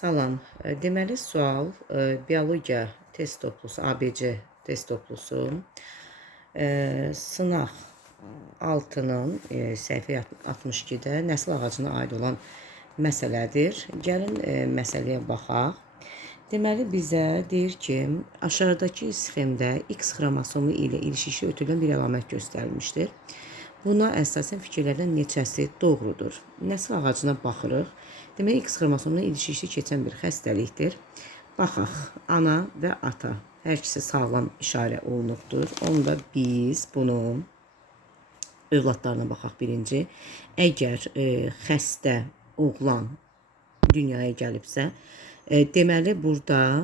Salam. Deməli, sual biologiya test toplusu, ABC test toplusu sınaq 6-nın səhifə 62-də nəsil ağacına aid olan məsələdir. Gəlin məsələyə baxaq. Deməli, bizə deyir ki, aşağıdakı sxemdə X xromosomu ilə ilişikli ötürülən bir əlamət göstərilmişdir. Buna əsasən fikirlərdən neçəsi doğrudur? Nəsil ağacına baxırıq. Demək, X xromosomuna ilişikli keçən bir xəstəlikdir. Baxaq, ana və ata hər ikisi sağlam işarə olunubdur. Onda biz bunun övladlarına baxaq birinci. Əgər xəstə oğlan dünyaya gəlibsə, deməli, burada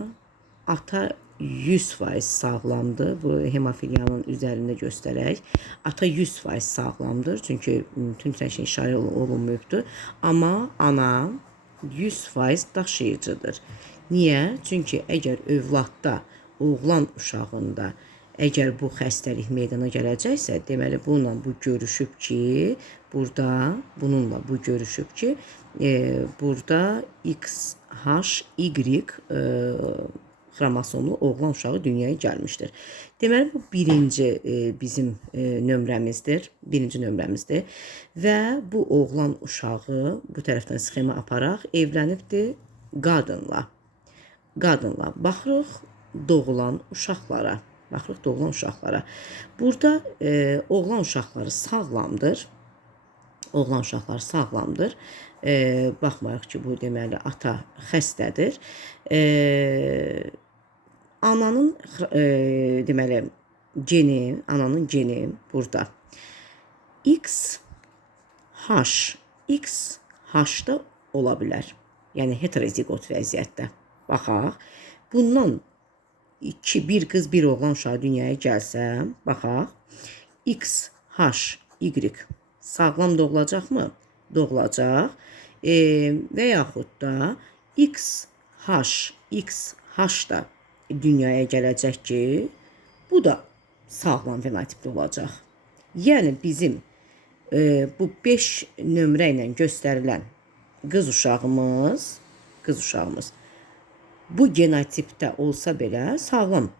ata 100% sağlamdır. Bu hemofiliyanın üzərində göstərək. Ata 100% sağlamdır. Çünki tüm hər şey işarə olunmuyubdur. Amma ana 100% daşıyıcıdır. Niyə? Çünki əgər övladda, oğlan uşağında əgər bu xəstəlik meydana gələcəksə, deməli bununla bu görüşüb ki, bununla bu görüşüb ki, burada XHY xromosomlu oğlan uşağı dünyaya gəlmişdir. Deməli, bu birinci bizim nömrəmizdir. Birinci nömrəmizdir. Və bu oğlan uşağı, bu tərəfdən sxemə aparaq, evlənibdir qadınla. Baxırıq doğulan uşaqlara. Burada oğlan uşaqları sağlamdır. Baxmayaq ki, bu deməli ata xəstədir. Ananın deməli ananın geni burada. XH da ola bilər. Yəni heterozigot vəziyyətdə. Baxaq. Bundan bir qız, bir oğlan uşağı dünyaya gəlsə, baxaq. XHY sağlam doğulacaqmı? Doğulacaq. Və yaxud da XH da dünyaya gələcək ki, bu da sağlam fenotipli olacaq. Yəni bizim bu 5 nömrə ilə göstərilən qız uşağımız bu genotipdə olsa belə sağlam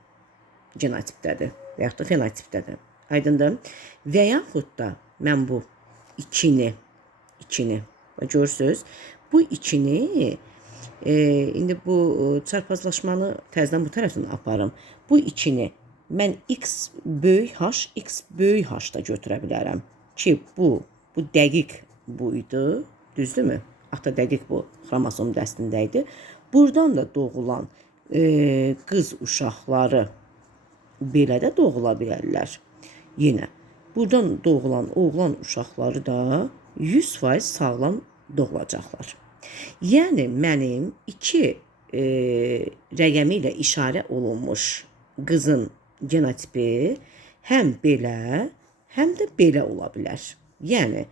genotipdədir və yaxud da fenotipdədir. Aydındır? Və yaxud da mən bu ikini görürsünüz, bu ikini indi bu çarpazlaşmanı təzədən bu tərəfdən aparım. Bu ikini mən X böyük H, X böyük H da götürə bilərəm ki, bu dəqiq buydu, düzdürmü? Ata dəqiq bu xromosom dəstində idi. Buradan da doğulan qız uşaqları belə də doğula bilərlər. Yenə buradan doğulan oğlan uşaqları da 100% sağlam doğulacaqlar. Yəni mənim 2 rəqəmi ilə işarə olunmuş qızın genotipi həm belə, həm də belə ola bilər. Yəni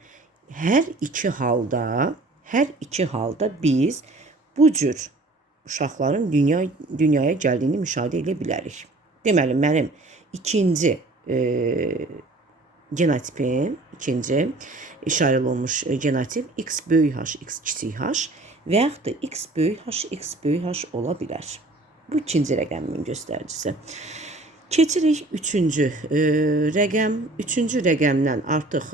hər iki halda biz bu cür uşaqların dünyaya gəldiyini müşahidə edə bilərik. Deməli, mənim ikinci genotipim, ikinci işarə olunmuş genotip X böyük H, X kiçik H və yaxud da X böyük H, X böyük H ola bilər. Bu ikinci rəqəmin göstəricisi. Keçirik üçüncü rəqəm. Üçüncü rəqəmdən artıq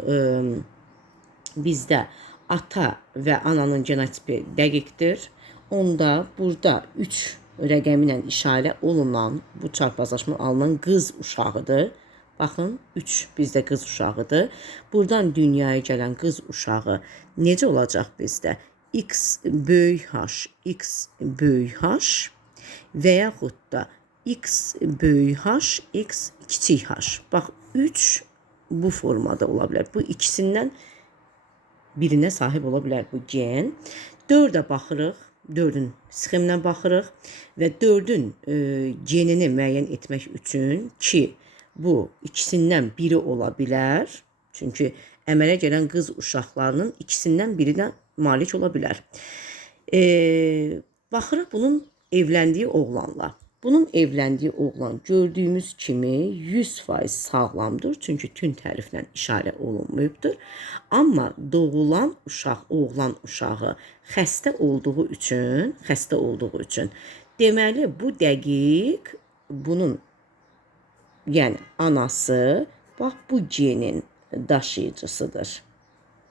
bizdə ata və ananın genotipi dəqiqdir. Onda burada 3 rəqəmi ilə işarə olunan, bu çarpazlaşma alınan qız uşağıdır. Baxın, 3 bizdə qız uşağıdır. Buradan dünyaya gələn qız uşağı necə olacaq bizdə? X böyük H, X böyük H və yaxud da X böyük H, X kiçik H. Bax, 3 bu formada ola bilər. Bu ikisindən birinə sahib ola bilər bu gen. 4-ə baxırıq, 4-ün sxeminə baxırıq və 4-ün genini müəyyən etmək üçün ki, bu ikisindən biri ola bilər. Çünki əmələ gələn qız uşaqlarının ikisindən biri də malik ola bilər. Baxırıq bunun evləndiyi oğlanla. Bunun evləndiyi oğlan gördüyümüz kimi 100% sağlamdır. Çünki tün təriflə işarə olunmayıbdır. Amma doğulan uşaq, oğlan uşağı xəstə olduğu üçün deməli bu dəqiq bunun yəni anası bax bu genin daşıyıcısıdır.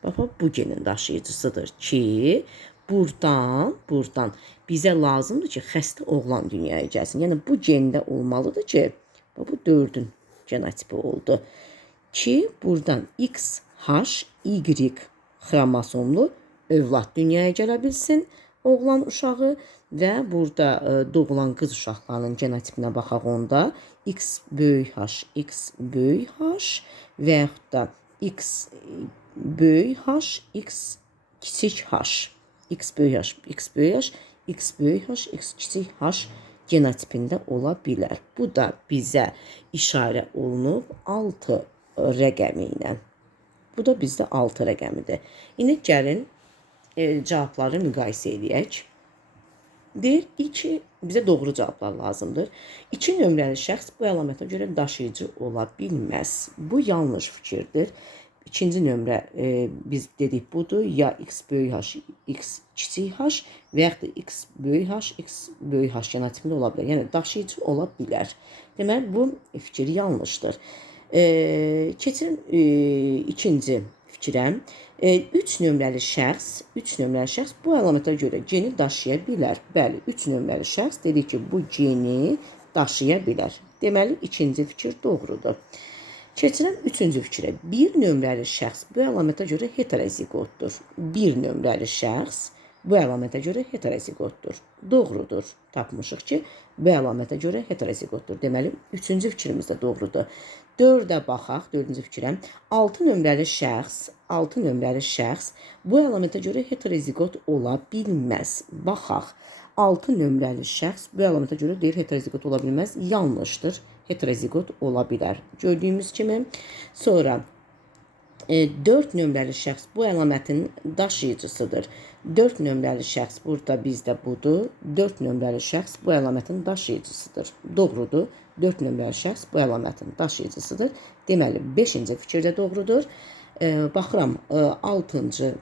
Bax bu genin daşıyıcısıdır ki, buradan bizə lazımdır ki, xəstə oğlan dünyaya gəlsin. Yəni bu gende olmalıdır ki, bax bu 4-ün genotipi oldu. Ki, buradan X, H, Y xromosomlu övlad dünyaya gələ bilsin, oğlan uşağı və burada doğulan qız uşaqlarının genotipinə baxaq onda X böyük H, X böyük H və yaxud da X böyük H, X kiçik H, X böyük H, X böyük H, X böyük H, X kiçik H genotipində ola bilər. Bu da bizə işarə olunub 6 rəqəmi ilə. Bu da bizdə 6 rəqəmidir. İndi gəlin cavabları müqayisə edək. Deyir, bizə doğru cavablar lazımdır. 2 nömrəli şəxs bu əlamətə görə daşıyıcı ola bilməz. Bu yanlış fikirdir. İkinci nömrə biz dedik budur. Ya X böyük H, X kiçik H və yaxud da X böyük H, X böyük H genotipində ola bilər. Yəni daşıyıcı ola bilər. Deməli bu fikir yanlışdır. Keçirim ikinci fikrə. 3 nömrəli şəxs bu əlamətə görə geni daşıya bilər. Bəli, 3 nömrəli şəxs dedik ki, bu geni daşıya bilər. Deməli ikinci fikir doğrudur. Keçirəm üçüncü fikrə. 1 nömrəli şəxs bu əlamətə görə heterozigotdur. 1 nömrəli şəxs bu əlamətə görə heterozigotdur. Doğrudur. Tapmışıq ki, bu əlamətə görə heterozigotdur. Deməli, üçüncü fikrimiz də doğrudur. 4-ə baxaq, 4-cü fikrə. 6 nömrəli şəxs bu əlamətə görə heterozigot ola bilməz. Baxaq. 6 nömrəli şəxs bu əlamətə görə deyir heterozigot ola bilməz. Yanlışdır. Heterozigot ola bilər. Gördüyümüz kimi. Sonra 4 nömrəli şəxs bu əlamətin daşıyıcısıdır. 4 nömrəli şəxs burada bizdə budur. 4 nömrəli şəxs bu əlamətin daşıyıcısıdır. Doğrudur. 4 nömrəli şəxs bu əlamətin daşıyıcısıdır. Deməli 5-ci fikir də doğrudur. Baxıram 6-cı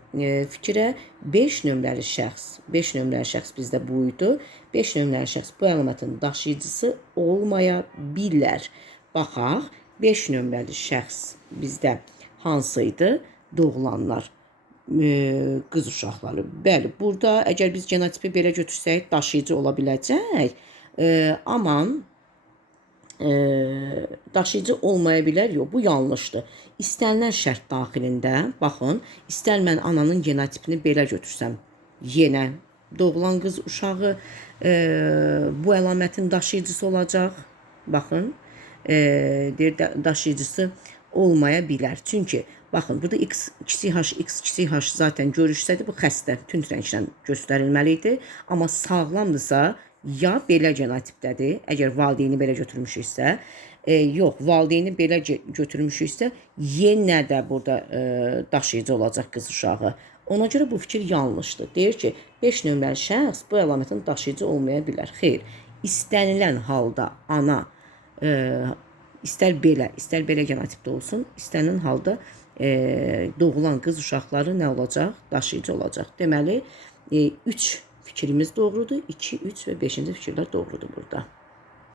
fikrə. 5 nömrəli şəxs bizdə buydu. 5 nömrəli şəxs bu əlamətin daşıyıcısı olmaya bilər. Baxaq, 5 nömrəli şəxs bizdə hansıydı? Doğulanlar, qız uşaqları. Bəli, burada əgər biz genotipi belə götürsək daşıyıcı ola biləcək. Amma daşıyıcı olmaya bilər. Yox, bu yanlışdır. İstənilən şərt daxilində, baxın, istər mən ananın genotipini belə götürsəm, yenə doğulan qız uşağı bu əlamətin daşıyıcısı olacaq. Baxın, daşıyıcısı olmaya bilər. Çünki, baxın, burada X kiçik H zaten görüşsədir, bu xəstə tünd rənglə göstərilməlidir. Amma sağlamdırsa, ya belə genotipdədir, əgər valideyni belə götürmüşüksə, yox, valideyni belə götürmüşüksə, yenə də burada daşıyıcı olacaq qız uşağı. Ona görə bu fikir yanlışdır. Deyir ki, 5 nömrəli şəxs bu əlamətin daşıyıcı olmaya bilər. Xeyr, istənilən halda ana, istər belə genotipdə olsun, istənilən halda doğulan qız uşaqları nə olacaq? Daşıyıcı olacaq. Deməli, 3 fikrimiz doğrudur, 2, 3 və 5-ci fikirlər doğrudur burada.